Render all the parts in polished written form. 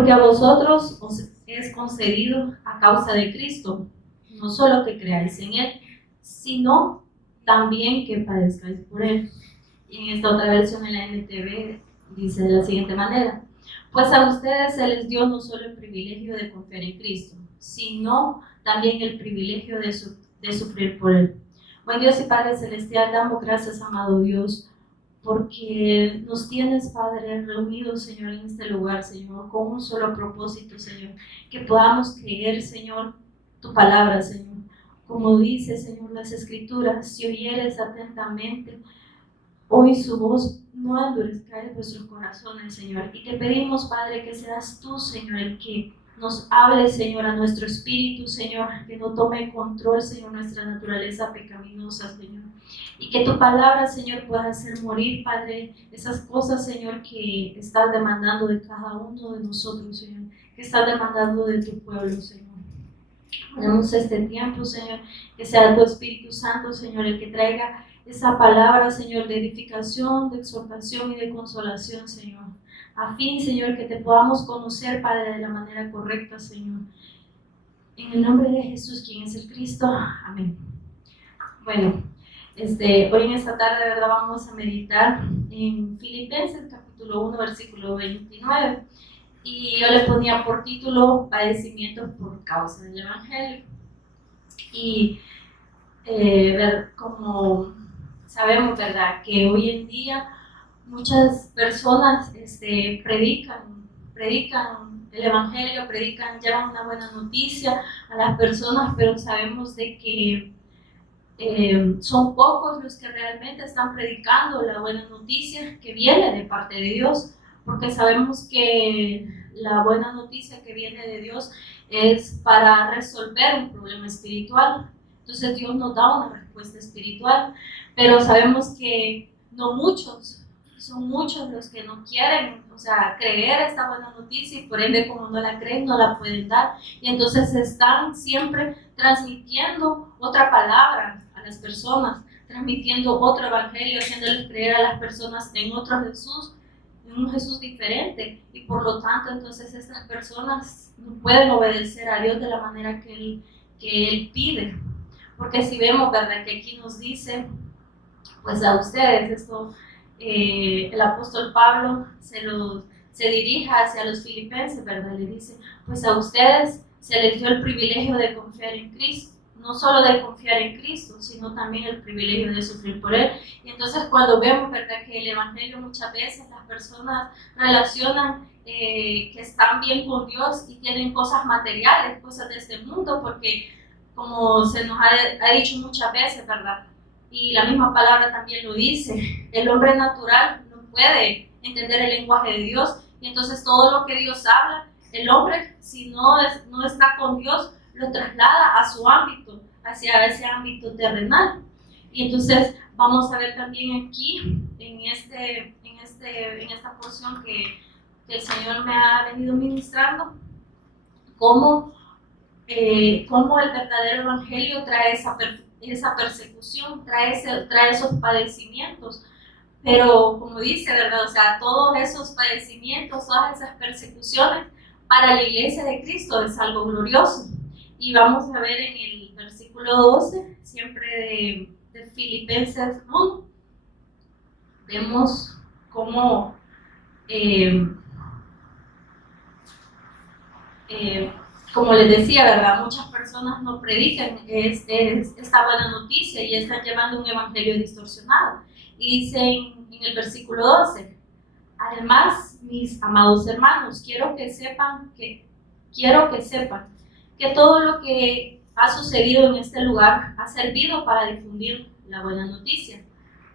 Porque a vosotros os es concedido a causa de Cristo, no solo que creáis en Él, sino también que padezcáis por Él. Y en esta otra versión, en la NTV, dice de la siguiente manera: pues a ustedes se les dio no solo el privilegio de confiar en Cristo, sino también el privilegio de sufrir por Él. Buen Dios y Padre Celestial, damos gracias, amado Dios, porque nos tienes, Padre, reunidos, Señor, en este lugar, Señor, con un solo propósito, Señor, que podamos creer, Señor, tu palabra, Señor. Como dice, Señor, las Escrituras: si oyeres atentamente hoy su voz, no endurezcáis vuestros corazones, Señor. Y te pedimos, Padre, que seas tú, Señor, el que nos hable, Señor, a nuestro espíritu, Señor, que no tome control, Señor, nuestra naturaleza pecaminosa, Señor. Y que tu palabra, Señor, pueda hacer morir, Padre, esas cosas, Señor, que estás demandando de cada uno de nosotros, Señor, que estás demandando de tu pueblo, Señor. Tenemos este tiempo, Señor, que sea tu Espíritu Santo, Señor, el que traiga esa palabra, Señor, de edificación, de exhortación y de consolación, Señor. A fin, Señor, que te podamos conocer, Padre, de la manera correcta, Señor. En el nombre de Jesús, quien es el Cristo. Amén. Bueno, hoy en esta tarde, de verdad, vamos a meditar en Filipenses, capítulo 1, versículo 29. Y yo le ponía por título: padecimientos por causa del Evangelio. Y como sabemos, ¿verdad?, que hoy en día muchas personas predican el Evangelio, llevan una buena noticia a las personas, pero sabemos de que son pocos los que realmente están predicando la buena noticia que viene de parte de Dios, porque sabemos que la buena noticia que viene de Dios es para resolver un problema espiritual. Entonces Dios nos da una respuesta espiritual, pero sabemos que son muchos los que no quieren, creer esta buena noticia, y por ende, como no la creen, no la pueden dar. Y entonces están siempre transmitiendo otra palabra a las personas, transmitiendo otro evangelio, haciéndoles creer a las personas en otro Jesús, en un Jesús diferente, y por lo tanto entonces estas personas no pueden obedecer a Dios de la manera que Él pide. Porque si vemos, ¿verdad?, que aquí nos dice, pues a ustedes, el apóstol Pablo se dirige hacia los filipenses, ¿verdad? Le dice: pues a ustedes se les dio el privilegio de confiar en Cristo, no solo de confiar en Cristo, sino también el privilegio de sufrir por Él. Y entonces cuando vemos, ¿verdad?, que el Evangelio muchas veces las personas relacionan que están bien con Dios y tienen cosas materiales, cosas de este mundo, porque como se nos ha dicho muchas veces, ¿verdad?, y la misma palabra también lo dice, el hombre natural no puede entender el lenguaje de Dios, y entonces todo lo que Dios habla, el hombre, si no está con Dios, lo traslada a su ámbito, hacia ese ámbito terrenal. Y entonces vamos a ver también aquí, en esta porción que el Señor me ha venido ministrando, cómo el verdadero evangelio trae esa persecución, trae esos padecimientos. Pero como dice, ¿verdad?, todos esos padecimientos, todas esas persecuciones para la iglesia de Cristo es algo glorioso. Y vamos a ver en el versículo 12, siempre de Filipenses 1, vemos cómo como les decía, ¿verdad?, muchas personas no predican esta buena noticia y están llevando un evangelio distorsionado. Y dice en el versículo 12: además, mis amados hermanos, quiero que sepan que todo lo que ha sucedido en este lugar ha servido para difundir la buena noticia.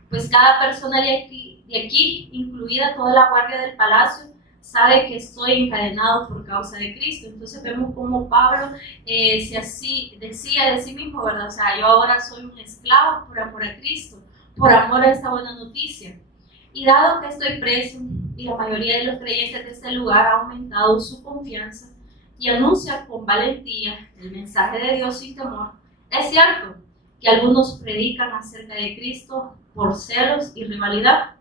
Pues cada persona de aquí, incluida toda la guardia del palacio, sabe que estoy encadenado por causa de Cristo. Entonces vemos cómo Pablo decía de sí mismo, ¿verdad? Yo ahora soy un esclavo por amor a Cristo, por amor a esta buena noticia. Y dado que estoy preso, y la mayoría de los creyentes de este lugar ha aumentado su confianza y anuncia con valentía el mensaje de Dios sin temor, es cierto que algunos predican acerca de Cristo por celos y rivalidad,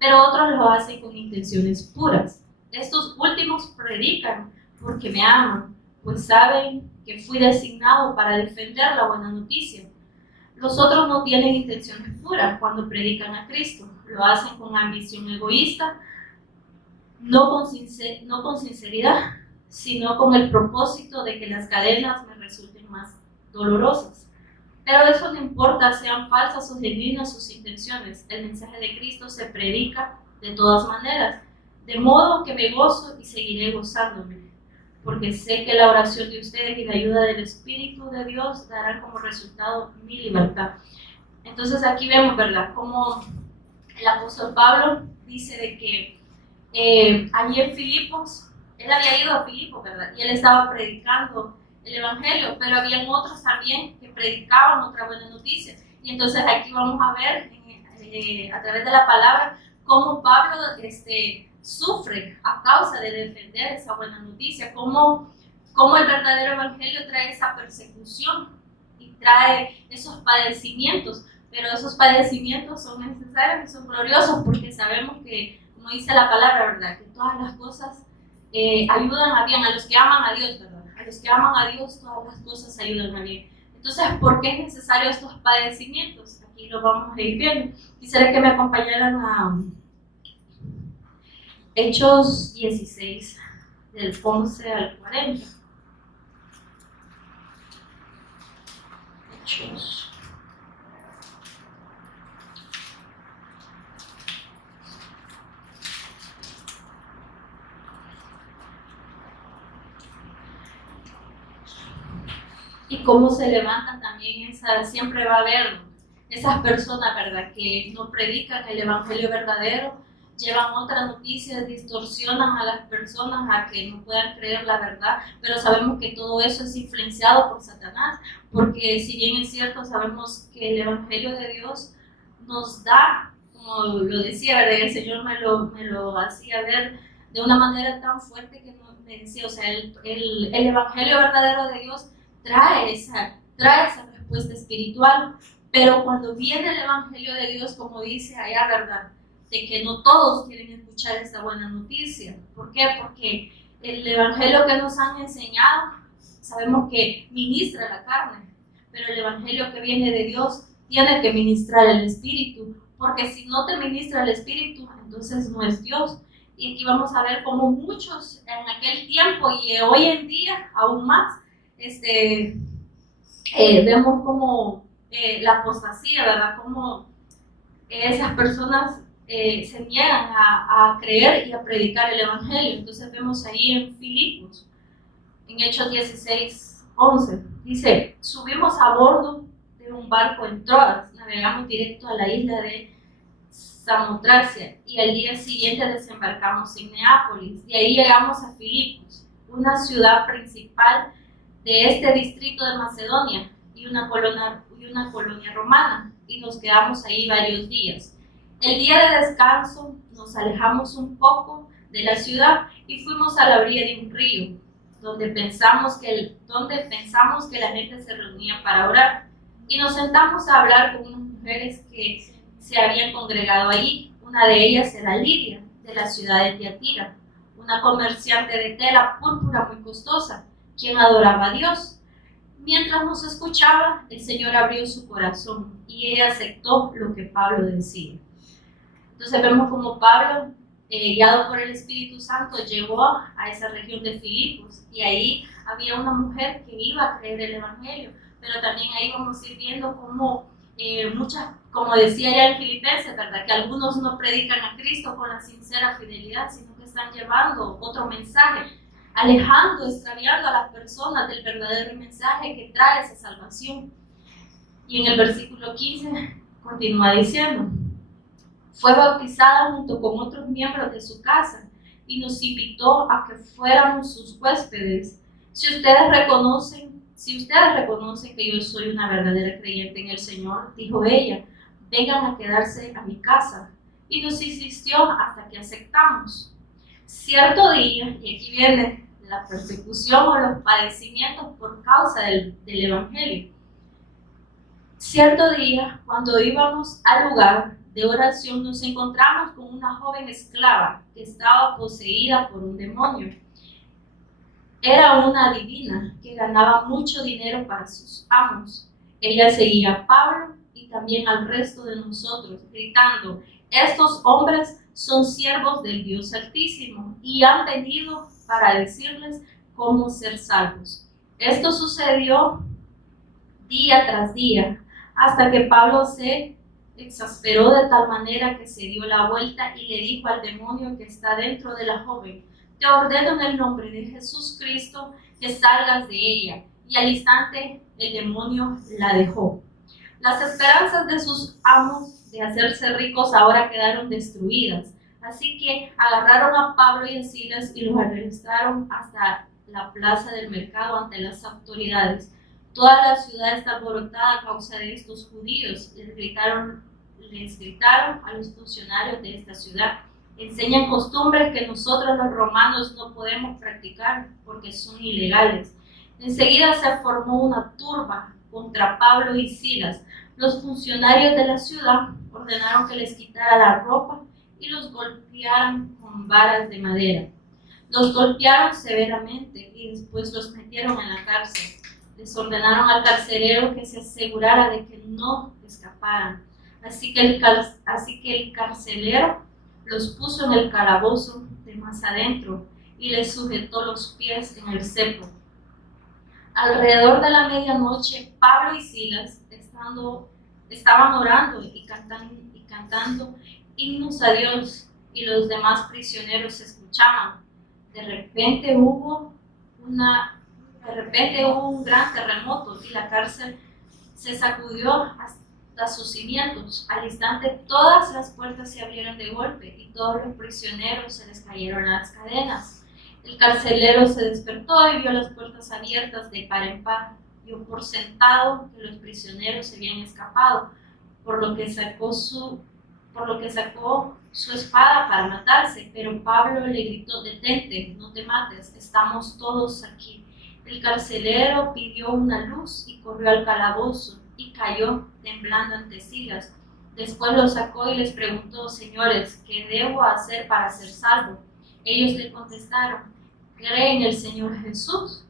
pero otros lo hacen con intenciones puras. estos últimos predican porque me aman, pues saben que fui designado para defender la buena noticia. Los otros no tienen intenciones puras cuando predican a Cristo, lo hacen con ambición egoísta, no con sinceridad, sino con el propósito de que las cadenas me resulten más dolorosas. Pero eso no importa, sean falsas o genuinas sus intenciones, el mensaje de Cristo se predica de todas maneras, de modo que me gozo y seguiré gozándome, porque sé que la oración de ustedes y la ayuda del Espíritu de Dios darán como resultado mi libertad. Entonces aquí vemos, ¿verdad?, cómo el apóstol Pablo dice de que allí en Filipos, él había ido a Filipos, ¿verdad?, y él estaba predicando el Evangelio, pero habían otros también que predicaban otra buena noticia. Y entonces aquí vamos a ver a través de la palabra cómo Pablo sufre a causa de defender esa buena noticia, cómo el verdadero Evangelio trae esa persecución y trae esos padecimientos, pero esos padecimientos son necesarios y son gloriosos porque sabemos que, como dice la palabra, ¿verdad?, que todas las cosas ayudan a bien, a los que aman a Dios, ¿verdad? A los que aman a Dios, todas las cosas ayudan a bien. Entonces, ¿por qué es necesario estos padecimientos? Aquí lo vamos a ir viendo. Quisiera que me acompañaran a Hechos 16, del 11 al 40. Hechos. Y cómo se levantan también siempre va a haber esas personas, ¿verdad?, que no predican el Evangelio verdadero, llevan otras noticias, distorsionan a las personas a que no puedan creer la verdad, pero sabemos que todo eso es influenciado por Satanás, porque si bien es cierto, sabemos que el Evangelio de Dios nos da, como lo decía, ¿verdad?, el Señor me lo hacía ver de una manera tan fuerte que me decía, o sea, el Evangelio verdadero de Dios trae esa respuesta espiritual, pero cuando viene el Evangelio de Dios, como dice allá, ¿verdad?, de que no todos quieren escuchar esta buena noticia. ¿Por qué? Porque el Evangelio que nos han enseñado, sabemos que ministra la carne, pero el Evangelio que viene de Dios tiene que ministrar el Espíritu, porque si no te ministra el Espíritu, entonces no es Dios. Y aquí vamos a ver cómo muchos en aquel tiempo y hoy en día aún más, vemos como la apostasía, ¿verdad?, como esas personas se niegan a creer y a predicar el Evangelio. Entonces vemos ahí en Filipos, en Hechos 16, 11, dice: subimos a bordo de un barco en Troas, navegamos directo a la isla de Samotracia y al día siguiente desembarcamos en Neápolis. De ahí llegamos a Filipos, una ciudad principal de este distrito de Macedonia y una colonia romana, y nos quedamos ahí varios días. El día de descanso nos alejamos un poco de la ciudad y fuimos a la orilla de un río, donde pensamos que la gente se reunía para orar, y nos sentamos a hablar con unas mujeres que se habían congregado allí. Una de ellas era Lidia, de la ciudad de Tiatira, una comerciante de tela púrpura muy costosa, quien adoraba a Dios. Mientras nos escuchaba, el Señor abrió su corazón y ella aceptó lo que Pablo decía. Entonces vemos como Pablo, guiado por el Espíritu Santo, llegó a esa región de Filipos, y ahí había una mujer que iba a creer el Evangelio, pero también ahí vamos a ir viendo cómo como decía ya en Filipenses, ¿verdad?, que algunos no predican a Cristo con la sincera fidelidad, sino que están llevando otro mensaje, alejando, extraviando a las personas del verdadero mensaje que trae esa salvación. Y en el versículo 15 continúa diciendo: fue bautizada junto con otros miembros de su casa y nos invitó a que fuéramos sus huéspedes. Si ustedes reconocen que yo soy una verdadera creyente en el Señor, dijo ella, vengan a quedarse a mi casa. Y nos insistió hasta que aceptamos. Cierto día, y aquí viene la persecución o los padecimientos por causa del Evangelio. Cierto día, cuando íbamos al lugar, de oración nos encontramos con una joven esclava que estaba poseída por un demonio. Era una adivina que ganaba mucho dinero para sus amos. Ella seguía a Pablo y también al resto de nosotros, gritando: estos hombres son siervos del Dios Altísimo y han venido para decirles cómo ser salvos. Esto sucedió día tras día, hasta que Pablo se exasperó de tal manera que se dio la vuelta y le dijo al demonio que está dentro de la joven: te ordeno en el nombre de Jesús Cristo que salgas de ella. Y al instante el demonio la dejó. Las esperanzas de sus amos de hacerse ricos ahora quedaron destruidas. Así que agarraron a Pablo y a Silas y los arrastraron hasta la plaza del mercado ante las autoridades. Toda la ciudad está alborotada a causa de estos judíos. Les gritaron a los funcionarios de esta ciudad: enseñan costumbres que nosotros los romanos no podemos practicar porque son ilegales. Enseguida se formó una turba contra Pablo y Silas. Los funcionarios de la ciudad ordenaron que les quitara la ropa y los golpearan con varas de madera. Los golpearon severamente y después los metieron en la cárcel. Les ordenaron al carcelero que se asegurara de que no escaparan. Así que el carcelero los puso en el calabozo de más adentro y les sujetó los pies en el cepo. Alrededor de la medianoche, Pablo y Silas estaban orando y cantando himnos a Dios, y los demás prisioneros escuchaban. De repente hubo un gran terremoto y la cárcel se sacudió hasta sus cimientos. Al instante todas las puertas se abrieron de golpe y todos los prisioneros se les cayeron las cadenas. El carcelero se despertó y vio las puertas abiertas de par en par. Dio por sentado que los prisioneros se habían escapado, por lo que sacó su espada para matarse. Pero Pablo le gritó: detente, no te mates, estamos todos aquí. El carcelero pidió una luz y corrió al calabozo y cayó temblando ante Silas. Después lo sacó y les preguntó: señores, ¿qué debo hacer para ser salvo? Ellos le contestaron: cree en el Señor Jesús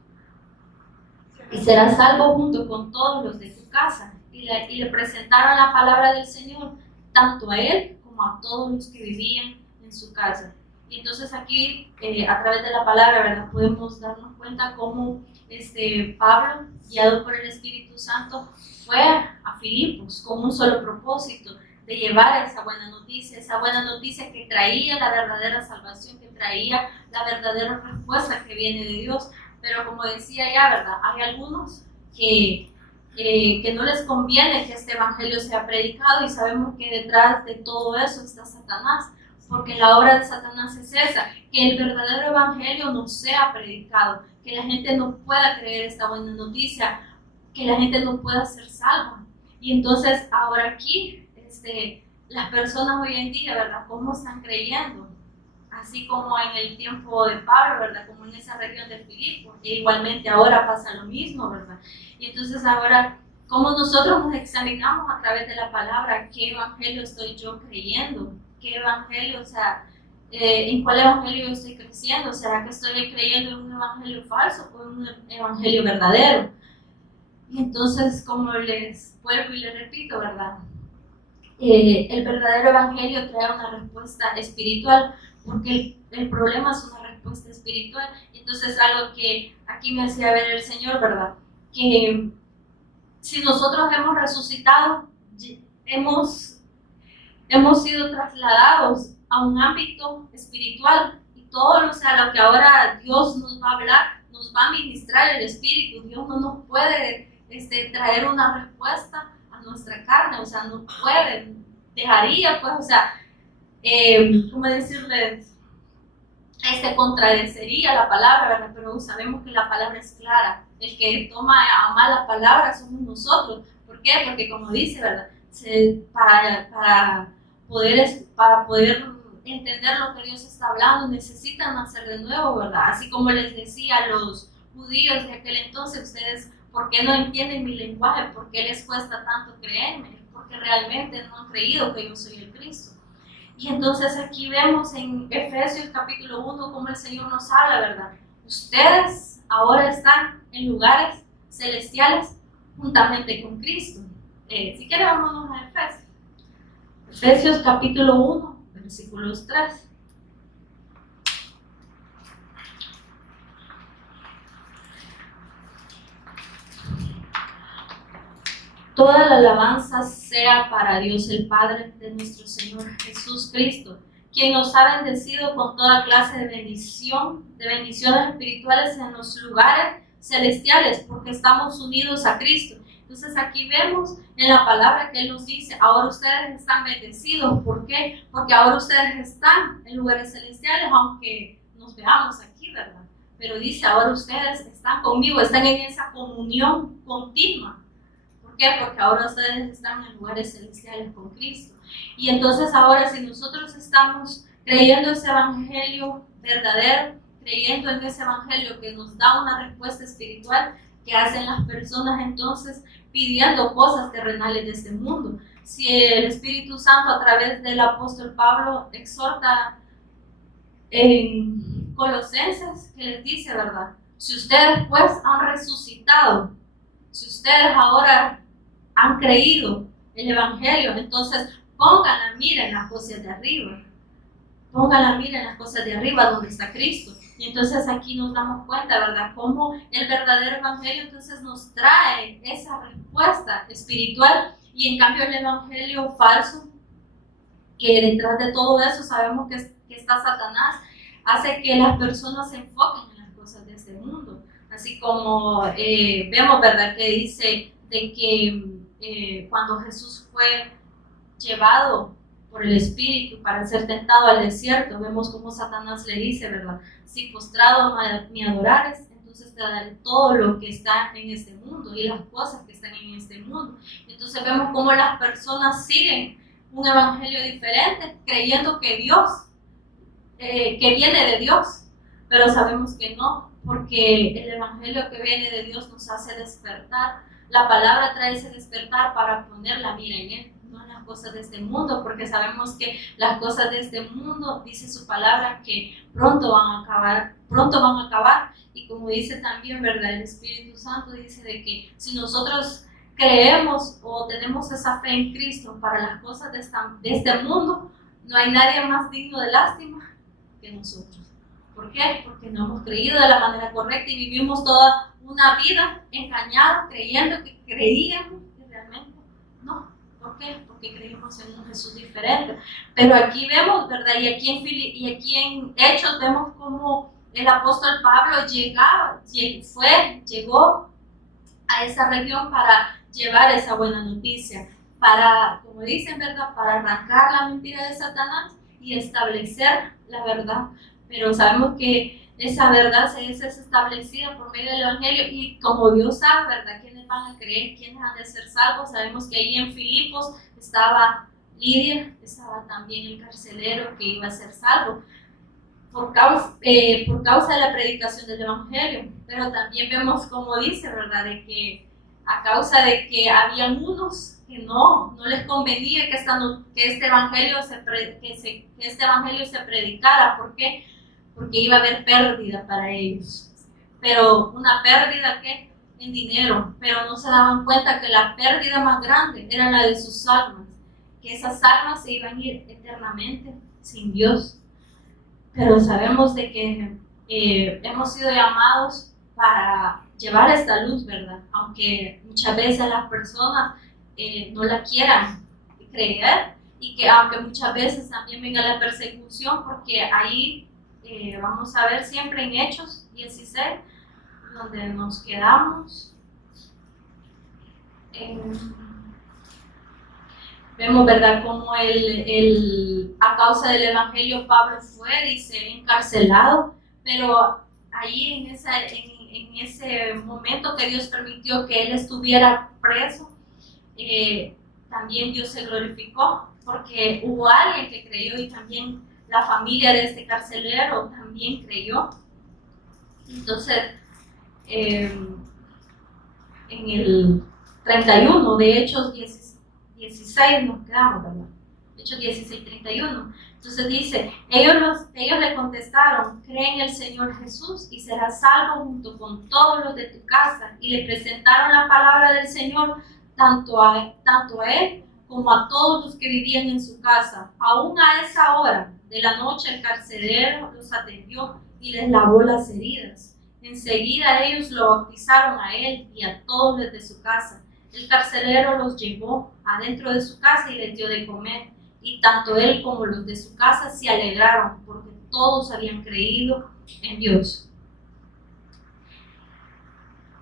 y serás salvo junto con todos los de tu casa. Y le presentaron la palabra del Señor, tanto a él como a todos los que vivían en su casa. Y entonces aquí, a través de la palabra, ¿verdad?, podemos darnos cuenta cómo Pablo, guiado por el Espíritu Santo, fue a Filipos con un solo propósito: de llevar esa buena noticia que traía la verdadera salvación, que traía la verdadera respuesta que viene de Dios. Pero como decía ya, ¿verdad?, hay algunos que no les conviene que este evangelio sea predicado, y sabemos que detrás de todo eso está Satanás, porque la obra de Satanás es esa: que el verdadero evangelio no sea predicado, que la gente no pueda creer esta buena noticia, que la gente no pueda ser salva. Y entonces ahora aquí las personas hoy en día, ¿verdad?, ¿cómo están creyendo? Así como en el tiempo de Pablo, ¿verdad?, como en esa región de Filipos, e igualmente ahora pasa lo mismo, ¿verdad? Y entonces ahora, ¿cómo nosotros nos examinamos a través de la palabra? ¿Qué evangelio estoy yo creyendo? ¿Qué evangelio, en cuál evangelio estoy creciendo? ¿Será que estoy creyendo en un evangelio falso o en un evangelio verdadero? Y entonces, como les vuelvo y les repito, ¿verdad?, el verdadero evangelio trae una respuesta espiritual, porque el problema es una respuesta espiritual. Entonces, algo que aquí me hacía ver el Señor, ¿verdad?, que si nosotros hemos resucitado, hemos sido trasladados a un ámbito espiritual, y todo lo que ahora Dios nos va a hablar, nos va a ministrar el Espíritu. Dios no nos puede traer una respuesta a nuestra carne, no puede, dejaría, pues, ¿cómo decirles? Contradeciría la palabra, ¿verdad? Pero sabemos que la palabra es clara. El que toma a mal la palabra somos nosotros. ¿Por qué? Porque, como dice, ¿verdad?, para poder entender lo que Dios está hablando, necesitan nacer de nuevo, ¿verdad? Así como les decía a los judíos de aquel entonces: ustedes, ¿por qué no entienden mi lenguaje? ¿Por qué les cuesta tanto creerme? porque realmente no han creído que yo soy el Cristo. Y entonces aquí vemos en Efesios capítulo 1 cómo el Señor nos habla, ¿verdad? Ustedes ahora están en lugares celestiales juntamente con Cristo. Si quieren, vámonos a Efesios. Efesios capítulo 1, versículos 3. Toda la alabanza sea para Dios el Padre de nuestro Señor Jesús Cristo, quien nos ha bendecido con toda clase de bendiciones espirituales en los lugares celestiales, porque estamos unidos a Cristo. Entonces aquí vemos en la palabra que Él nos dice, ahora ustedes están bendecidos. ¿Por qué? Porque ahora ustedes están en lugares celestiales, aunque nos veamos aquí, ¿verdad? Pero dice, ahora ustedes están conmigo, están en esa comunión continua. ¿Por qué? Porque ahora ustedes están en lugares celestiales con Cristo. Y entonces ahora si nosotros estamos creyendo ese evangelio verdadero, creyendo en ese evangelio que nos da una respuesta espiritual, que hacen las personas entonces pidiendo cosas terrenales de este mundo. Si el Espíritu Santo a través del apóstol Pablo exhorta en Colosenses, que les dice, ¿verdad? Si ustedes pues han resucitado, si ustedes ahora han creído el evangelio, entonces pongan la mira en las cosas de arriba. Pongan la mira en las cosas de arriba donde está Cristo. Y entonces aquí nos damos cuenta, ¿verdad? Cómo el verdadero evangelio entonces nos trae esa respuesta espiritual, y en cambio el evangelio falso, que detrás de todo eso sabemos que está Satanás, hace que las personas se enfoquen en las cosas de este mundo. Así como vemos, ¿verdad? Que dice de que cuando Jesús fue llevado por el Espíritu para ser tentado al desierto, vemos cómo Satanás le dice, ¿verdad? Si postrado me adorares, entonces te daré todo lo que está en este mundo y las cosas que están en este mundo. Entonces vemos cómo las personas siguen un evangelio diferente, creyendo que Dios, que viene de Dios, pero sabemos que no, porque el evangelio que viene de Dios nos hace despertar. La palabra trae ese despertar para poner la mira en Él, no en las cosas de este mundo, porque sabemos que las cosas de este mundo, dice su palabra, que pronto van a acabar, y como dice también, ¿verdad? El Espíritu Santo dice de que si nosotros creemos o tenemos esa fe en Cristo para las cosas de este mundo, no hay nadie más digno de lástima que nosotros. ¿Por qué? Porque no hemos creído de la manera correcta y vivimos toda una vida engañados, creyendo que creíamos y realmente no. ¿Por qué? Porque creímos en un Jesús diferente. Pero aquí vemos, ¿verdad? Y aquí en Hechos vemos cómo el apóstol Pablo llegó a esa región para llevar esa buena noticia, para, como dicen, ¿verdad? Para arrancar la mentira de Satanás y establecer la verdad. Pero sabemos que esa verdad es establecida por medio del evangelio, y como Dios sabe, ¿verdad?, quiénes van a creer, quiénes han de ser salvos. Sabemos que ahí en Filipos estaba Lidia, estaba también el carcelero que iba a ser salvo por causa de la predicación del evangelio. Pero también vemos, como dice, ¿verdad?, de que a causa de que había unos que no les convenía que este evangelio se predicara. ¿Por qué? Porque iba a haber pérdida para ellos, pero una pérdida que en dinero, pero no se daban cuenta que la pérdida más grande era la de sus almas, que esas almas se iban a ir eternamente sin Dios. Pero sabemos de que hemos sido llamados para llevar esta luz, ¿verdad? Aunque muchas veces las personas no la quieran creer, y que aunque muchas veces también venga la persecución, porque ahí vamos a ver siempre en Hechos 16, donde nos quedamos. Vemos, ¿verdad?, cómo a causa del evangelio Pablo fue, dice, encarcelado, pero ahí en ese momento que Dios permitió que él estuviera preso, también Dios se glorificó, porque hubo alguien que creyó, y también la familia de este carcelero también creyó. Entonces, en el 31 de Hechos 16, 16 nos quedamos, ¿verdad? Hechos 16:31. Entonces dice, ellos le contestaron, cree en el Señor Jesús y serás salvo junto con todos los de tu casa. Y le presentaron la palabra del Señor tanto a él como a todos los que vivían en su casa. Aún a esa hora de la noche el carcelero los atendió y les lavó las heridas. Enseguida ellos lo bautizaron a él y a todos los de su casa. El carcelero los llevó adentro de su casa y les dio de comer. Y tanto él como los de su casa se alegraron porque todos habían creído en Dios.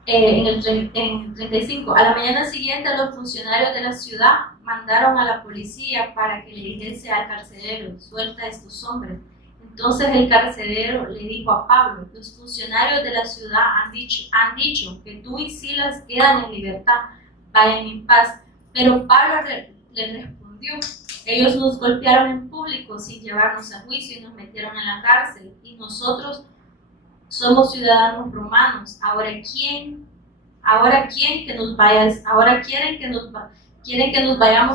En el 35, a la mañana siguiente los funcionarios de la ciudad mandaron a la policía para que le dijese al carcelero, suelta a estos hombres. Entonces el carcelero le dijo a Pablo, los funcionarios de la ciudad han dicho que tú y Silas quedan en libertad, vayan en paz. Pero Pablo le respondió, ellos nos golpearon en público sin llevarnos a juicio y nos metieron en la cárcel, y nosotros somos ciudadanos romanos. Ahora quieren que nos vayamos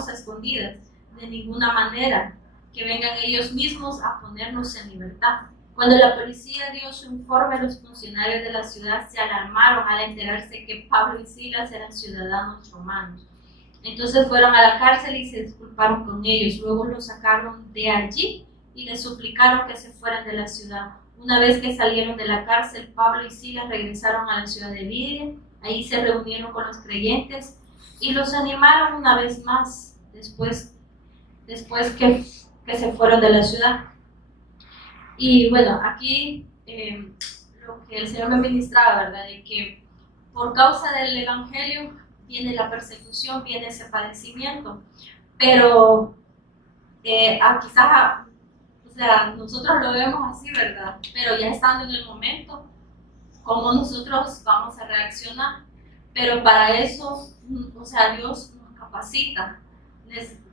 a escondidas. De ninguna manera, que vengan ellos mismos a ponernos en libertad. Cuando la policía dio su informe, los funcionarios de la ciudad se alarmaron al enterarse que Pablo y Silas eran ciudadanos romanos. Entonces fueron a la cárcel y se disculparon con ellos. Luego los sacaron de allí y les suplicaron que se fueran de la ciudad. Una vez que salieron de la cárcel, Pablo y Silas regresaron a la ciudad de Lidia. Ahí se reunieron con los creyentes y los animaron una vez más después que se fueron de la ciudad. Y bueno, aquí lo que el Señor me ministraba, ¿verdad? De que por causa del Evangelio viene la persecución, viene ese padecimiento, pero quizás, o sea, nosotros lo vemos así, ¿verdad? Pero ya estando en el momento, ¿cómo nosotros vamos a reaccionar? Pero para eso, o sea, Dios nos capacita.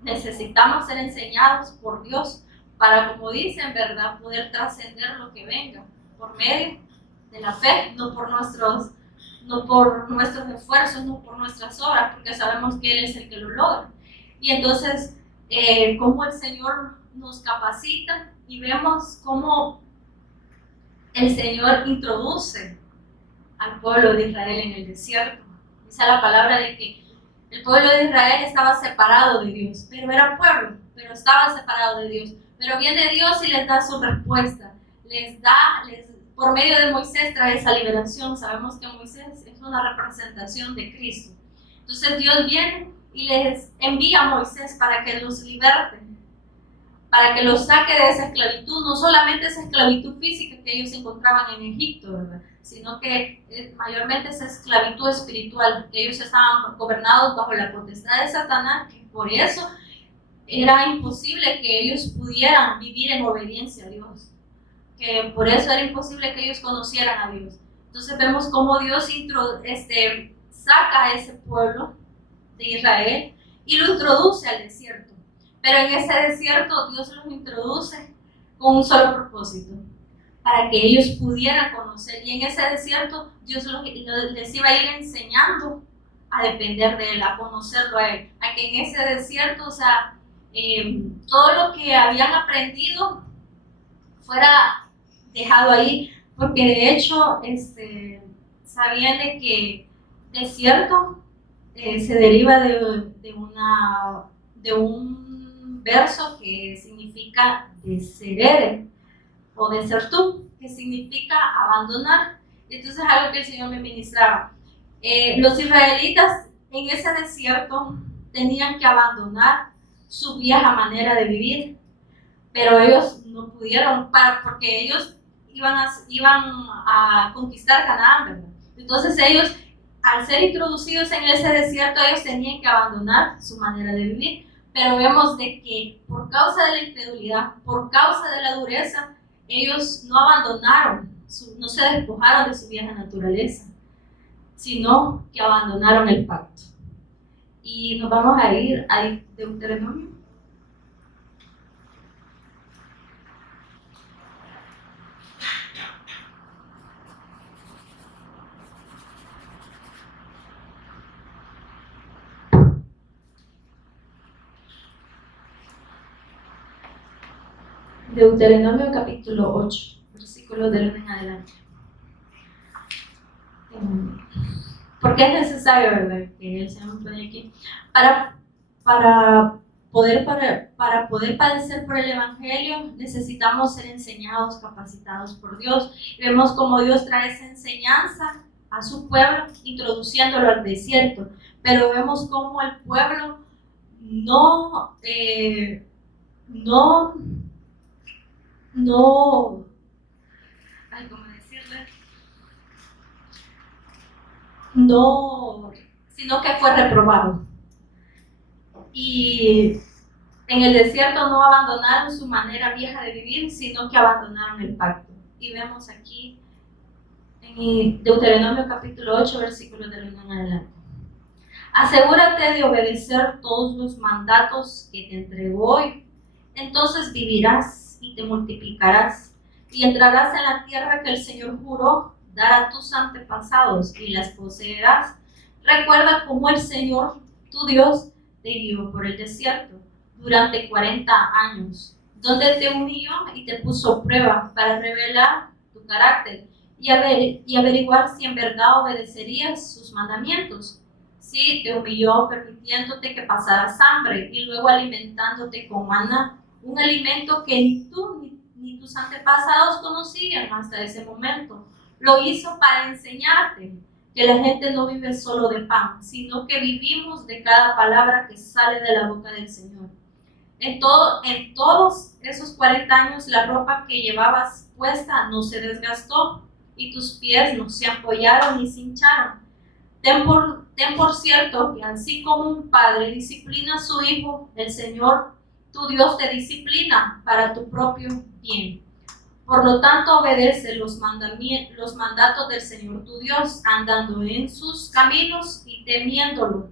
Necesitamos ser enseñados por Dios para, como dicen, ¿verdad?, poder trascender lo que venga por medio de la fe, no por nuestros esfuerzos, no por nuestras obras, porque sabemos que Él es el que lo logra. Y entonces, cómo el Señor nos capacita y vemos cómo el Señor introduce al pueblo de Israel en el desierto. Dice la palabra de que el pueblo de Israel estaba separado de Dios, pero era pueblo, pero estaba separado de Dios. Pero viene Dios y les da su respuesta, por medio de Moisés trae esa liberación. Sabemos que Moisés es una representación de Cristo. Entonces Dios viene y les envía a Moisés para que los liberte, para que los saque de esa esclavitud, no solamente esa esclavitud física que ellos encontraban en Egipto, ¿verdad?, sino que mayormente esa esclavitud espiritual, que ellos estaban gobernados bajo la potestad de Satanás, que por eso era imposible que ellos pudieran vivir en obediencia a Dios, que por eso era imposible que ellos conocieran a Dios. Entonces vemos cómo Dios saca a ese pueblo de Israel y lo introduce al desierto. Pero en ese desierto Dios los introduce con un solo propósito, para que ellos pudieran conocer. Y en ese desierto Dios les iba a ir enseñando a depender de Él, a conocerlo a Él, a que en ese desierto, o sea, todo lo que habían aprendido fuera dejado ahí, porque de hecho sabían de que desierto se deriva de un verso que significa deserere o desertú, que significa abandonar. Entonces es algo que el Señor me ministraba. Los israelitas en ese desierto tenían que abandonar su vieja manera de vivir, pero ellos no pudieron, porque ellos iban a conquistar Canaán, ¿verdad? Entonces ellos, al ser introducidos en ese desierto, ellos tenían que abandonar su manera de vivir. Pero vemos de que por causa de la incredulidad, por causa de la dureza, ellos no abandonaron, no se despojaron de su vieja naturaleza, sino que abandonaron el pacto. Y nos vamos a ir a Deuteronomio. Deuteronomio capítulo 8, versículos del 1 en adelante. Porque es necesario, ¿verdad?, que el Señor me pone aquí para, para para poder padecer por el Evangelio. Necesitamos ser enseñados, capacitados por Dios. Y vemos cómo Dios trae esa enseñanza a su pueblo, introduciéndolo al desierto. Pero vemos cómo el pueblo no, ¿cómo decirle? No, sino que fue reprobado. Y en el desierto no abandonaron su manera vieja de vivir, sino que abandonaron el pacto. Y vemos aquí en Deuteronomio capítulo 8, versículos del 1 en adelante. Asegúrate de obedecer todos los mandatos que te entrego hoy. Entonces vivirás y te multiplicarás y entrarás en la tierra que el Señor juró dar a tus antepasados y las poseerás. Recuerda cómo el Señor, tu Dios, te guió por el desierto durante 40 años, donde te humilló y te puso prueba para revelar tu carácter y averiguar si en verdad obedecerías sus mandamientos. Sí, te humilló permitiéndote que pasaras hambre y luego alimentándote con maná, un alimento que ni tú ni tus antepasados conocían hasta ese momento. Lo hizo para enseñarte que la gente no vive solo de pan, sino que vivimos de cada palabra que sale de la boca del Señor. En todos esos 40 años la ropa que llevabas puesta no se desgastó y tus pies no se apoyaron ni se hincharon. Ten por cierto que así como un padre disciplina a su hijo, el Señor, tu Dios, te disciplina para tu propio bien. Por lo tanto, obedece los mandatos del Señor tu Dios, andando en sus caminos y temiéndolo.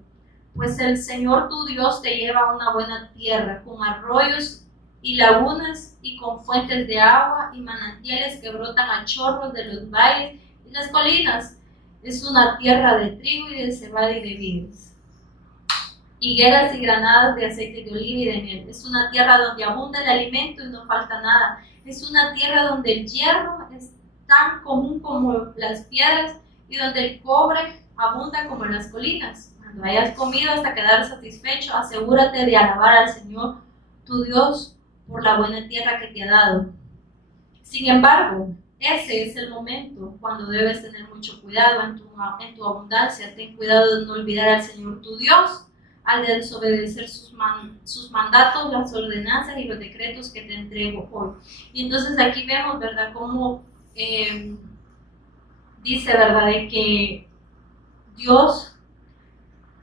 Pues el Señor tu Dios te lleva a una buena tierra, con arroyos y lagunas y con fuentes de agua y manantiales que brotan a chorros de los valles y las colinas. Es una tierra de trigo y de cebada y de vides, higueras y granadas de aceite de oliva y de miel. Es una tierra donde abunda el alimento y no falta nada. Es una tierra donde el hierro es tan común como las piedras y donde el cobre abunda como en las colinas. Cuando hayas comido hasta quedar satisfecho, asegúrate de alabar al Señor tu Dios por la buena tierra que te ha dado. Sin embargo, ese es el momento cuando debes tener mucho cuidado en tu abundancia. Ten cuidado de no olvidar al Señor tu Dios al desobedecer sus mandatos, las ordenanzas y los decretos que te entrego hoy. Y entonces aquí vemos, ¿verdad?, cómo dice, ¿verdad?, de que Dios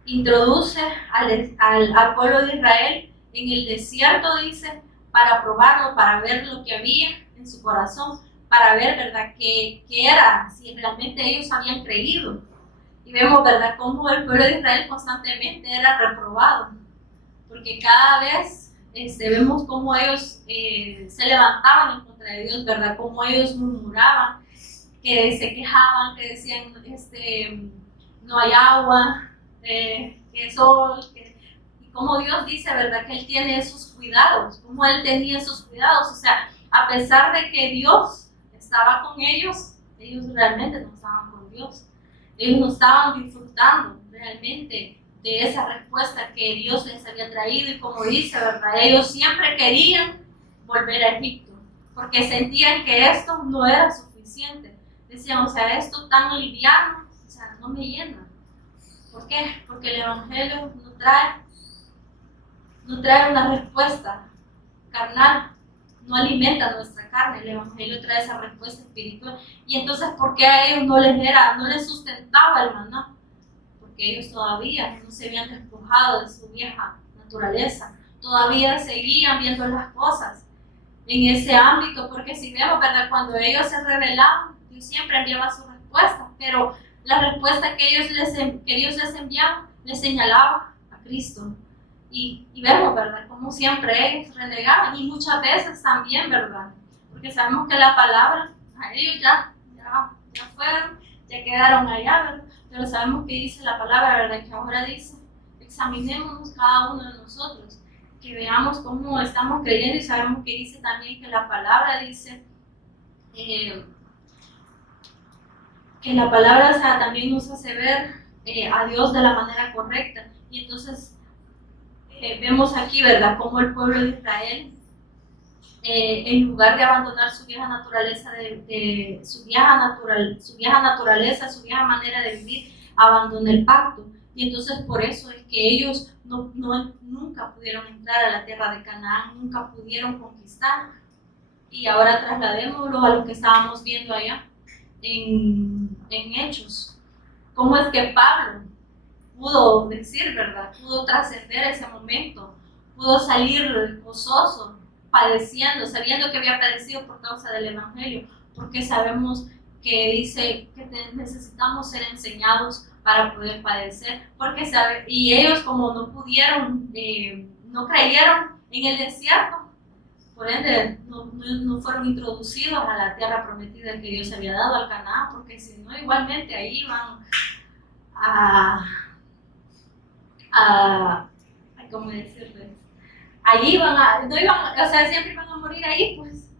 introduce al pueblo de Israel en el desierto, dice, para probarlo, para ver lo que había en su corazón, para ver, ¿verdad?, qué era, si realmente ellos habían creído. Y vemos, ¿verdad?, cómo el pueblo de Israel constantemente era reprobado, porque cada vez vemos cómo ellos se levantaban en contra de Dios, ¿verdad?, cómo ellos murmuraban, que se quejaban, que decían, no hay agua, que sol, y como Dios dice, ¿verdad?, que Él tiene esos cuidados, como Él tenía esos cuidados. O sea, a pesar de que Dios estaba con ellos realmente no estaban con Dios. Ellos no estaban disfrutando realmente de esa respuesta que Dios les había traído. Y como dice, ¿verdad?, ellos siempre querían volver a Egipto, porque sentían que esto no era suficiente. Decían, o sea, esto tan liviano, o sea, no me llena. ¿Por qué? Porque el Evangelio no trae una respuesta carnal, no alimenta nuestra carne. El Evangelio trae esa respuesta espiritual. Y entonces, ¿por qué a ellos no les sustentaba el maná? Porque ellos todavía no se habían despojado de su vieja naturaleza, todavía seguían viendo las cosas en ese ámbito, porque si vemos, ¿verdad?, cuando ellos se rebelaban, Dios siempre enviaba su respuesta, pero la respuesta que Dios les enviaba les señalaba a Cristo. Y vemos, ¿verdad?, como siempre ellos renegaban, y muchas veces también, ¿verdad?, porque sabemos que la palabra a ellos ya fueron, ya quedaron allá, ¿verdad?, pero sabemos que dice la palabra, ¿verdad?, que ahora dice, examinémonos cada uno de nosotros. que veamos cómo estamos creyendo, y sabemos que dice también que la palabra dice que la palabra, o sea, también nos hace ver a Dios de la manera correcta. Y entonces vemos aquí, ¿verdad?, cómo el pueblo de Israel, en lugar de abandonar su vieja naturaleza, su vieja naturaleza, su vieja manera de vivir, abandonó el pacto. Y entonces por eso es que ellos nunca pudieron entrar a la tierra de Canaán, nunca pudieron conquistar. Y ahora trasladémoslo a lo que estábamos viendo allá en Hechos. ¿Cómo es que Pablo pudo decir, verdad? Pudo trascender ese momento, pudo salir gozoso, padeciendo, sabiendo que había padecido por causa del Evangelio, porque sabemos que dice que necesitamos ser enseñados para poder padecer, porque y ellos como no pudieron, no creyeron en el desierto, por ende no fueron introducidos a la tierra prometida que Dios había dado al Canaán, porque si no, igualmente ahí iban ¿cómo decirles? Allí no iban, o sea, siempre iban a morir ahí, pues,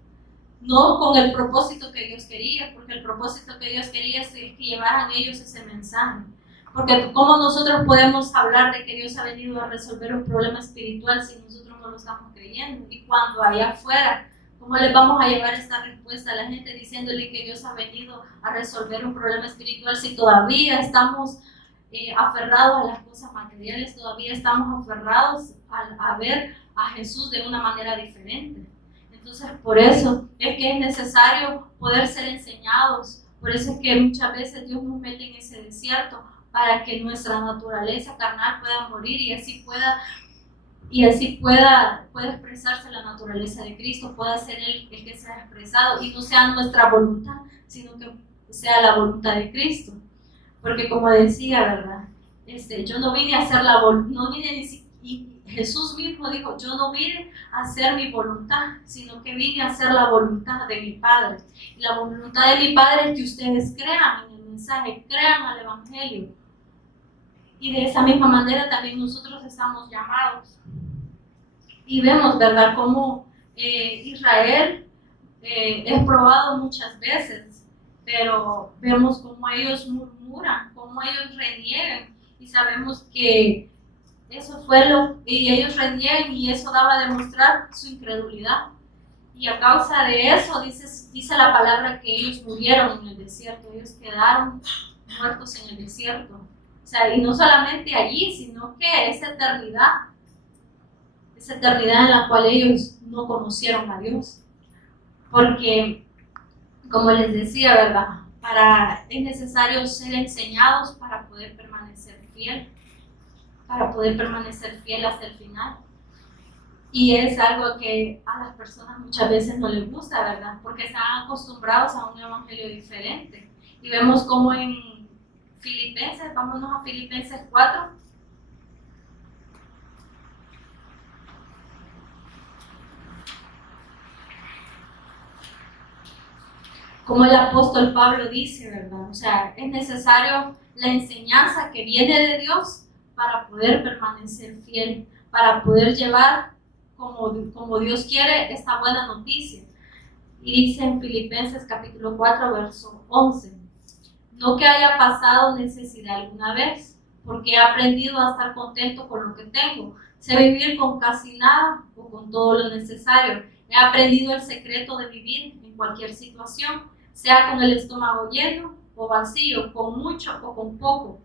no con el propósito que Dios quería, porque el propósito que Dios quería es que llevaran ellos ese mensaje. Porque ¿cómo nosotros podemos hablar de que Dios ha venido a resolver un problema espiritual si nosotros no lo estamos creyendo? Y cuando allá afuera, ¿cómo les vamos a llevar esta respuesta a la gente diciéndole que Dios ha venido a resolver un problema espiritual si todavía estamos aferrados a las cosas materiales, todavía estamos aferrados a ver a Jesús de una manera diferente? Entonces, por eso es que es necesario poder ser enseñados, por eso es que muchas veces Dios nos mete en ese desierto para que nuestra naturaleza carnal pueda morir y así pueda expresarse la naturaleza de Cristo, pueda ser el que sea expresado y no sea nuestra voluntad, sino que sea la voluntad de Cristo. Porque como decía, ¿verdad? Yo no vine a hacer la voluntad, no vine y Jesús mismo dijo, yo no vine a hacer mi voluntad, sino que vine a hacer la voluntad de mi Padre. Y la voluntad de mi Padre es que ustedes crean en el mensaje, crean al Evangelio. Y de esa misma manera también nosotros estamos llamados. Y vemos, ¿verdad?, cómo Israel es probado muchas veces, pero vemos cómo ellos murmuran, cómo ellos reniegan, y sabemos que eso fue y ellos reniegan y eso daba a demostrar su incredulidad. Y a causa de eso dice la palabra que ellos murieron en el desierto, ellos quedaron muertos en el desierto. O sea, y no solamente allí, sino que esa eternidad en la cual ellos no conocieron a Dios. Porque, como les decía, ¿verdad?, es necesario ser enseñados para poder permanecer fiel hasta el final. Y es algo que a las personas muchas veces no les gusta, ¿verdad?, porque están acostumbrados a un evangelio diferente. Y vemos como en Filipenses, vámonos a Filipenses 4. Como el apóstol Pablo dice, ¿verdad? O sea, es necesario la enseñanza que viene de Dios para poder permanecer fiel, para poder llevar como Dios quiere esta buena noticia. Y dice en Filipenses capítulo 4, verso 11, no que haya pasado necesidad alguna vez, porque he aprendido a estar contento con lo que tengo. Sé vivir con casi nada o con todo lo necesario. He aprendido el secreto de vivir en cualquier situación, sea con el estómago lleno o vacío, con mucho o con poco,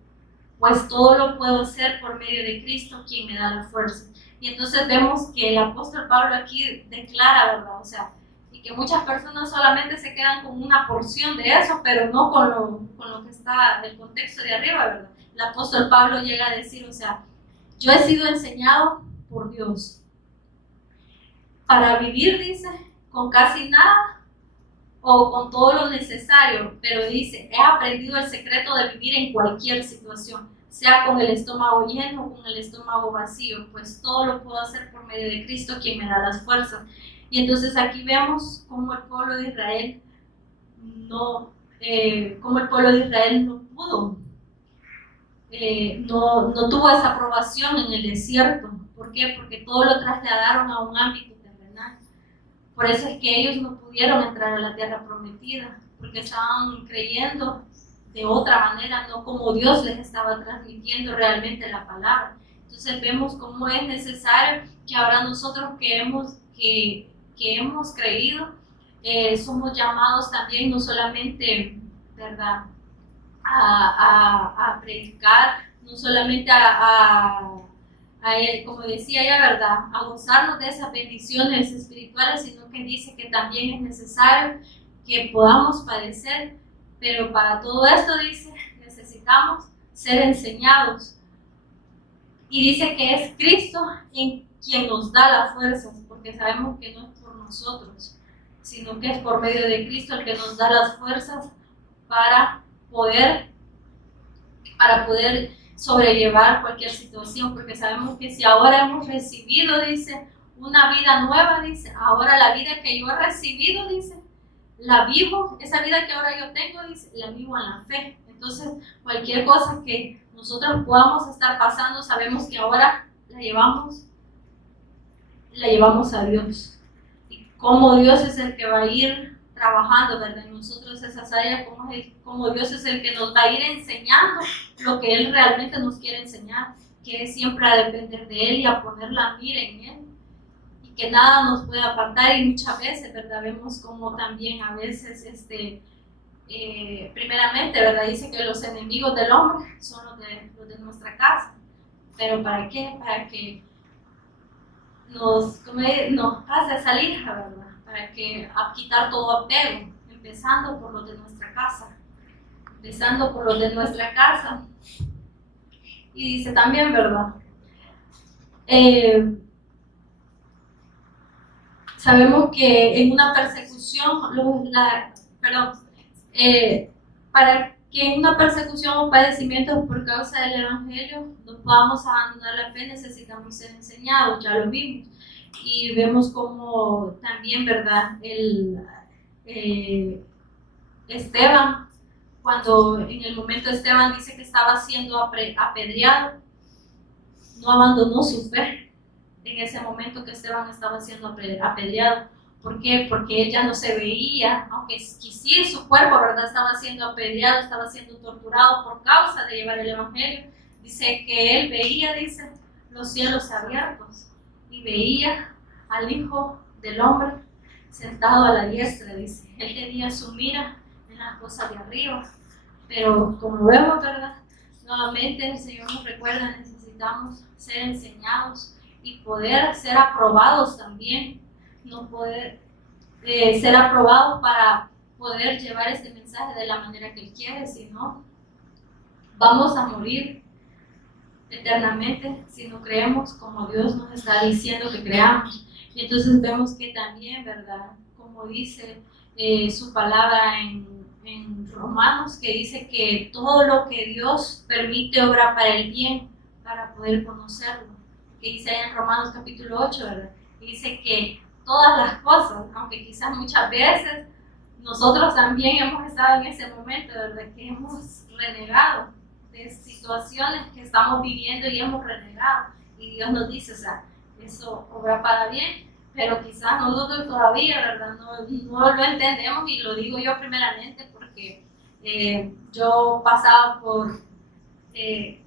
pues todo lo puedo hacer por medio de Cristo, quien me da la fuerza. Y entonces vemos que el apóstol Pablo aquí declara, ¿verdad? O sea, y que muchas personas solamente se quedan con una porción de eso, pero no con lo que está del contexto de arriba, ¿verdad? El apóstol Pablo llega a decir, o sea, yo he sido enseñado por Dios para vivir, dice, con casi nada o con todo lo necesario, pero dice, he aprendido el secreto de vivir en cualquier situación, sea con el estómago lleno o con el estómago vacío, pues todo lo puedo hacer por medio de Cristo, quien me da las fuerzas. Y entonces aquí vemos cómo el pueblo de Israel no pudo, no tuvo esa aprobación en el desierto, ¿Por qué? Porque todo lo trasladaron a un ámbito terrenal. Por eso es que ellos no pudieron entrar a la tierra prometida, porque estaban creyendo de otra manera, no como Dios les estaba transmitiendo realmente la palabra. Entonces vemos cómo es necesario que ahora nosotros que hemos creído, somos llamados también no solamente, ¿verdad?, a predicar, no solamente como decía ella, ¿verdad?, a gozarnos de esas bendiciones espirituales, sino que dice que también es necesario que podamos padecer, pero para todo esto, dice, necesitamos ser enseñados. Y dice que es Cristo quien nos da las fuerzas, porque sabemos que no es por nosotros, sino que es por medio de Cristo el que nos da las fuerzas para poder sobrellevar cualquier situación, porque sabemos que si ahora hemos recibido, dice, una vida nueva, dice, ahora la vida que yo he recibido, dice, la vivo, esa vida que ahora yo tengo, dice, la vivo en la fe. Entonces, cualquier cosa que nosotros podamos estar pasando, sabemos que ahora la llevamos a Dios. Y como Dios es el que va a ir trabajando, ¿verdad?, en nosotros esas áreas, como Dios es el que nos va a ir enseñando lo que Él realmente nos quiere enseñar, que es siempre a depender de Él y a poner la mira en Él, y que nada nos puede apartar. Y muchas veces, ¿verdad?, vemos como también a veces, primeramente, ¿verdad?, dice que los enemigos del hombre son los de nuestra casa. ¿Pero para qué? Para que nos hace salir, ¿verdad?, para que a quitar todo apego, empezando por los de nuestra casa. Y dice también, ¿verdad?, sabemos que en una persecución, para que en una persecución o padecimiento por causa del Evangelio no podamos abandonar la fe, necesitamos ser enseñados, ya lo vimos. Y vemos como también, ¿verdad?, Esteban, cuando en el momento Esteban dice que estaba siendo apedreado, no abandonó su fe en ese momento que Esteban estaba siendo apedreado. ¿Por qué? Porque él ya no se veía, aunque sí su cuerpo, ¿verdad?, estaba siendo apedreado, estaba siendo torturado por causa de llevar el Evangelio. Dice que él veía, dice, los cielos abiertos y veía al Hijo del Hombre sentado a la diestra, dice. Él tenía su mira en las cosas de arriba. Pero como vemos, ¿verdad?, nuevamente el Señor nos recuerda, necesitamos ser enseñados y poder ser aprobados también, no poder ser aprobados para poder llevar este mensaje de la manera que Él quiere, si no, vamos a morir eternamente si no creemos como Dios nos está diciendo que creamos. Y entonces vemos que también, ¿verdad?, como dice su palabra en Romanos, que dice que todo lo que Dios permite obra para el bien, para poder conocerlo, que dice ahí en Romanos capítulo 8, ¿verdad?, y dice que todas las cosas, aunque quizás muchas veces nosotros también hemos estado en ese momento, ¿verdad?, que hemos renegado de situaciones que estamos viviendo y hemos renegado, y Dios nos dice, o sea, eso obra para bien, pero quizás nosotros todavía, ¿verdad?, no lo entendemos, y lo digo yo primeramente porque yo pasaba por ese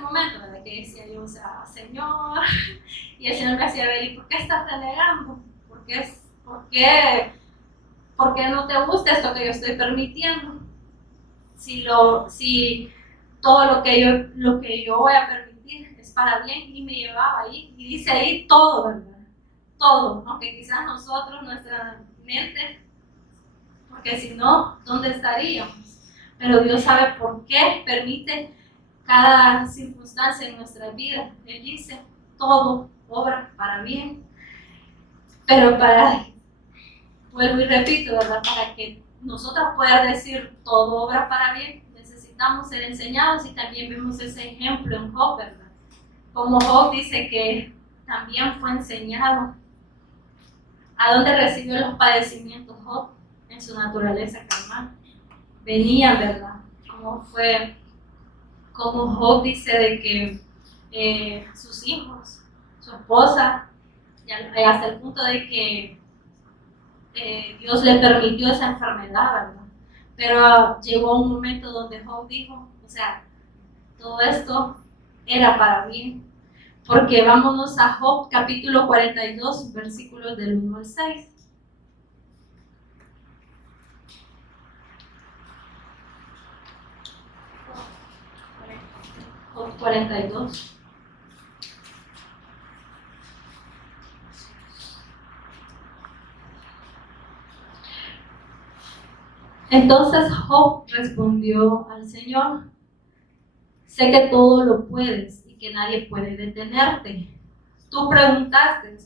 momento, ¿verdad?, que decía yo, o sea, Señor, y el Señor me hacía ver, ¿y por qué estás renegando? ¿Por qué no te gusta esto que yo estoy permitiendo? Si todo lo que yo voy a permitir es para bien. Y me llevaba ahí, y dice ahí todo, ¿verdad?, todo, aunque quizás nosotros, nuestra mente, porque si no, ¿dónde estaríamos? Pero Dios sabe por qué permite cada circunstancia en nuestra vida. Él dice, todo obra para bien, pero vuelvo y repito, ¿verdad?, para que nosotros podamos decir todo obra para bien, necesitamos ser enseñados. Y también vemos ese ejemplo en Job, ¿verdad?, como Job dice que también fue enseñado. ¿A dónde recibió los padecimientos Job? En su naturaleza carnal. Venía, ¿verdad?, como Job dice de que sus hijos, su esposa, y hasta el punto de que Dios le permitió esa enfermedad, ¿verdad? Pero llegó un momento donde Job dijo, o sea, todo esto era para bien. Porque vámonos a Job capítulo 42, versículos del 1 al 6. Job 42. Entonces Job respondió al Señor: sé que todo lo puedes y que nadie puede detenerte. Tú preguntaste,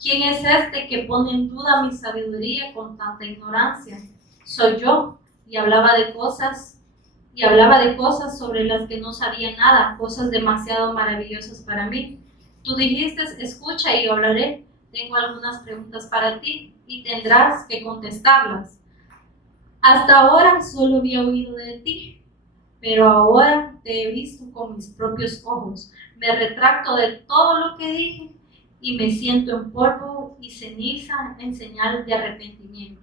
¿quién es este que pone en duda mi sabiduría con tanta ignorancia? Soy yo, y hablaba de cosas sobre las que no sabía nada, cosas demasiado maravillosas para mí. Tú dijiste, escucha y yo hablaré. Tengo algunas preguntas para ti y tendrás que contestarlas. Hasta ahora solo había oído de ti, pero ahora te he visto con mis propios ojos. Me retracto de todo lo que dije y me siento en polvo y ceniza en señal de arrepentimiento.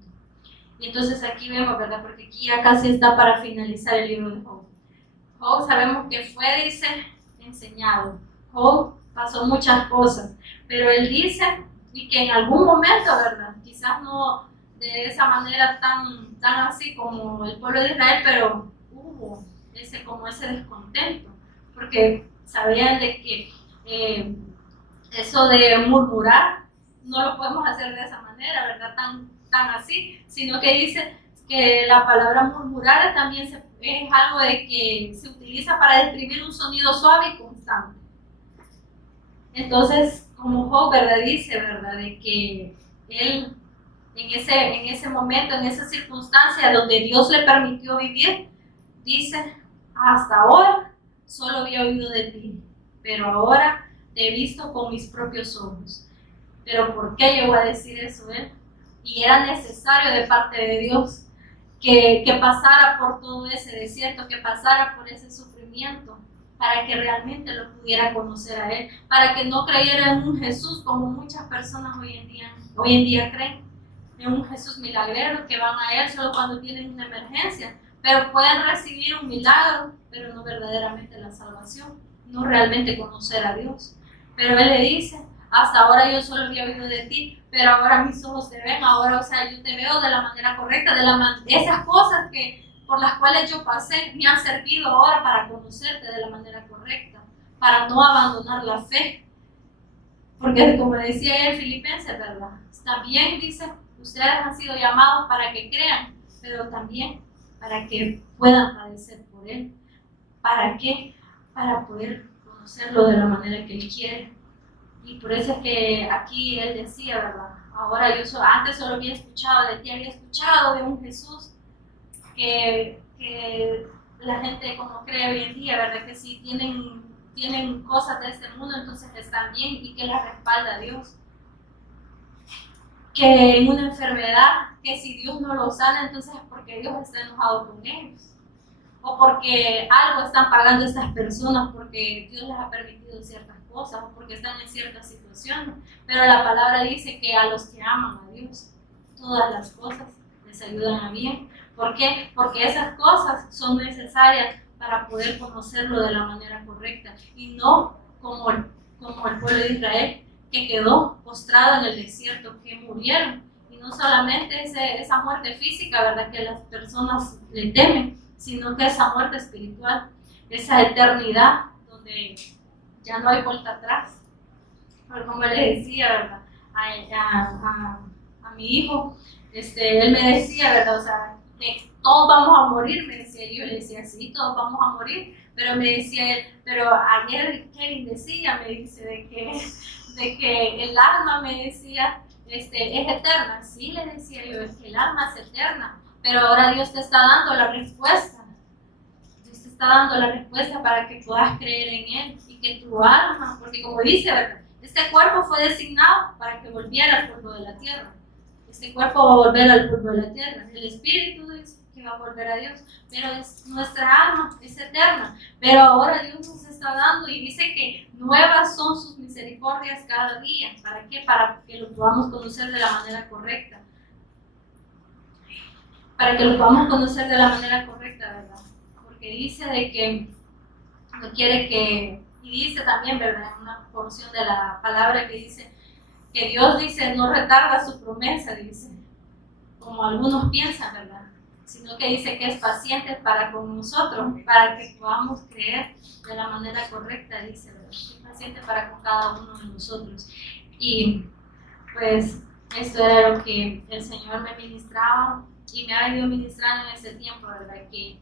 Y entonces aquí vemos, ¿verdad? Porque aquí ya casi está para finalizar el libro de Job. Job sabemos que fue, dice, enseñado. Job pasó muchas cosas, pero él dice, y que en algún momento, ¿verdad? Quizás no de esa manera tan así como el pueblo de Israel, pero hubo ese descontento, porque sabían de que eso de murmurar no lo podemos hacer de esa manera, ¿verdad? Tan así, sino que dice que la palabra murmurar también es algo de que se utiliza para describir un sonido suave y constante. Entonces, como Job, ¿verdad? Dice, ¿verdad? De que él en ese momento, en esa circunstancia donde Dios le permitió vivir, dice, hasta ahora solo había oído de ti, pero ahora te he visto con mis propios ojos. Pero ¿por qué llegó a decir eso él? Y era necesario de parte de Dios que pasara por todo ese desierto, que pasara por ese sufrimiento, para que realmente lo pudiera conocer a él, para que no creyera en un Jesús como muchas personas hoy en día creen, en un Jesús milagrero que van a él solo cuando tienen una emergencia, pero pueden recibir un milagro, pero no verdaderamente la salvación, no realmente conocer a Dios. Pero él le dice, hasta ahora yo solo había oído de ti, pero ahora mis ojos te ven, ahora, o sea, yo te veo de la manera correcta, esas cosas por las cuales yo pasé me han servido ahora para conocerte de la manera correcta, para no abandonar la fe. Porque como decía ayer Filipenses, ¿verdad? Está bien, dice, ustedes han sido llamados para que crean, pero también para que puedan padecer por Él. ¿Para qué? Para poder conocerlo de la manera que Él quiere. Y por eso es que aquí Él decía, ¿verdad? Ahora antes solo había escuchado de ti, había escuchado de un Jesús que la gente como cree hoy en día, ¿verdad? Que si tienen cosas de este mundo, entonces están bien y que las respalda Dios. Que en una enfermedad, que si Dios no lo sana, entonces es porque Dios está enojado con ellos. O porque algo están pagando estas personas, porque Dios les ha permitido ciertas cosas, o porque están en ciertas situaciones. Pero la palabra dice que a los que aman a Dios, todas las cosas les ayudan a bien. ¿Por qué? Porque esas cosas son necesarias para poder conocerlo de la manera correcta y no como el pueblo de Israel que quedó postrado en el desierto, que murieron. Y no solamente esa muerte física, ¿verdad? Que las personas le temen, sino que esa muerte espiritual, esa eternidad donde ya no hay vuelta atrás. Pero como le decía, ¿verdad? A mi hijo, él me decía, ¿verdad? O sea, que todos vamos a morir, me decía yo, le decía, sí, todos vamos a morir, pero me decía él, pero ayer Kevin decía, me dice, de que el alma, me decía, es eterna. Sí, le decía yo, es que el alma es eterna, pero ahora Dios te está dando la respuesta. Dios te está dando la respuesta para que puedas creer en Él y que tu alma, porque como dice, ¿verdad? Este cuerpo fue designado para que volviera al polvo de la tierra. Este cuerpo va a volver al polvo de la tierra. El espíritu dice que va a volver a Dios, pero nuestra alma es eterna. Pero ahora Dios nos está dando y dice que nuevas son sus misericordias cada día. ¿Para qué? Para que lo podamos conocer de la manera correcta. Para que lo podamos conocer de la manera correcta, ¿verdad? Porque dice de que no quiere que, y dice también, ¿verdad? En una porción de la palabra que dice que Dios dice no retarda su promesa, dice, como algunos piensan, ¿verdad? Sino que dice que es paciente para con nosotros, para que podamos creer de la manera correcta, dice, ¿verdad? Es paciente para con cada uno de nosotros. Y pues esto era lo que el Señor me ministraba y me ha venido ministrando en ese tiempo, ¿verdad? Que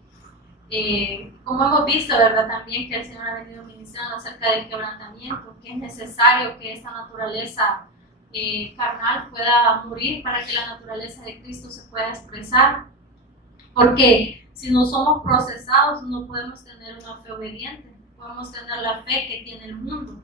como hemos visto, ¿verdad? También que el Señor ha venido ministrando acerca del quebrantamiento, que es necesario que esta naturaleza carnal pueda morir para que la naturaleza de Cristo se pueda expresar, porque si no somos procesados no podemos tener una fe obediente, podemos tener la fe que tiene el mundo,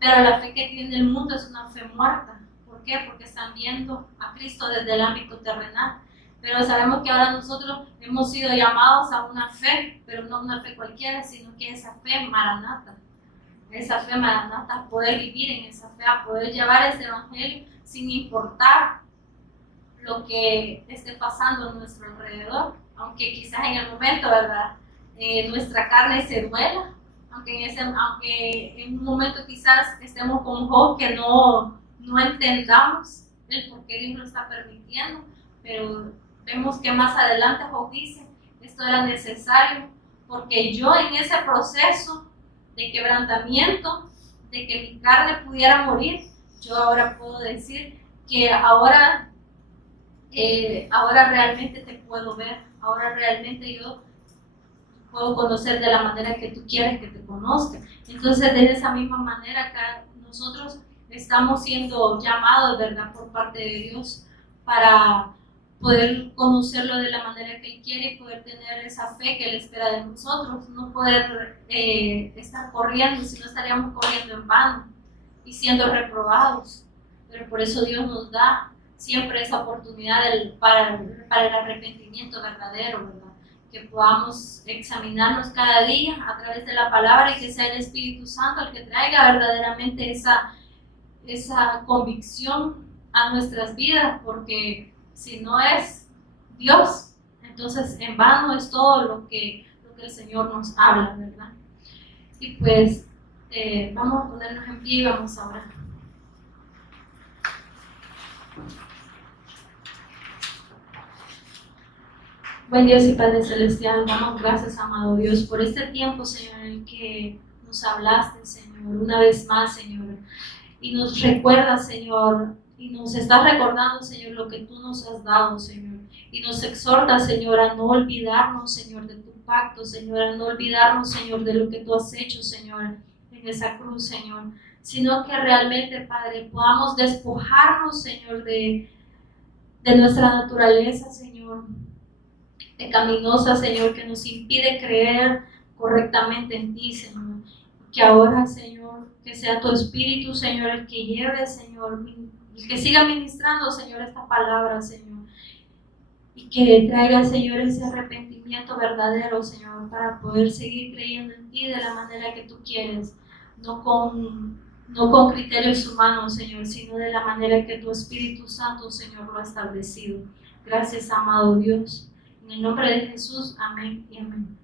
pero la fe que tiene el mundo es una fe muerta. ¿Por qué? Porque están viendo a Cristo desde el ámbito terrenal. Pero sabemos que ahora nosotros hemos sido llamados a una fe, pero no una fe cualquiera, sino que esa fe maranata, a poder vivir en esa fe, a poder llevar este evangelio sin importar lo que esté pasando a nuestro alrededor, aunque quizás en el momento, ¿verdad? Nuestra carne se duela, aunque en un momento quizás estemos como Job, que no entendamos el por qué Dios lo está permitiendo, pero vemos que más adelante Job dice, esto era necesario, porque yo en ese proceso de quebrantamiento, de que mi carne pudiera morir, yo ahora puedo decir que ahora realmente te puedo ver, ahora realmente yo puedo conocer de la manera que tú quieres que te conozca. Entonces, de esa misma manera, acá nosotros estamos siendo llamados, ¿verdad?, por parte de Dios para poder conocerlo de la manera que Él quiere y poder tener esa fe que Él espera de nosotros, no poder estar corriendo, si no estaríamos corriendo en vano y siendo reprobados. Pero por eso Dios nos da siempre esa oportunidad para el arrepentimiento verdadero, ¿verdad? Que podamos examinarnos cada día a través de la palabra y que sea el Espíritu Santo el que traiga verdaderamente esa convicción a nuestras vidas, porque si no es Dios, entonces en vano es todo lo que el Señor nos habla, ¿verdad? Y pues vamos a ponernos en pie y vamos a orar. Buen Dios y Padre Celestial, damos gracias, amado Dios, por este tiempo, Señor, en el que nos hablaste, Señor, una vez más, Señor, y nos recuerdas, Señor, y nos estás recordando, Señor, lo que tú nos has dado, Señor, y nos exhortas, Señor, a no olvidarnos, Señor, de tu pacto, Señor, a no olvidarnos, Señor, de lo que tú has hecho, Señor, en esa cruz, Señor, sino que realmente, Padre, podamos despojarnos, Señor, de nuestra naturaleza, Señor, pecaminosa, Señor, que nos impide creer correctamente en ti, Señor. Que ahora, Señor, que sea tu Espíritu, Señor, el que lleve, Señor, el que siga ministrando, Señor, esta palabra, Señor. Y que traiga, Señor, ese arrepentimiento verdadero, Señor, para poder seguir creyendo en ti de la manera que tú quieres, no con criterios humanos, Señor, sino de la manera que tu Espíritu Santo, Señor, lo ha establecido. Gracias, amado Dios. En el nombre de Jesús, amén y amén.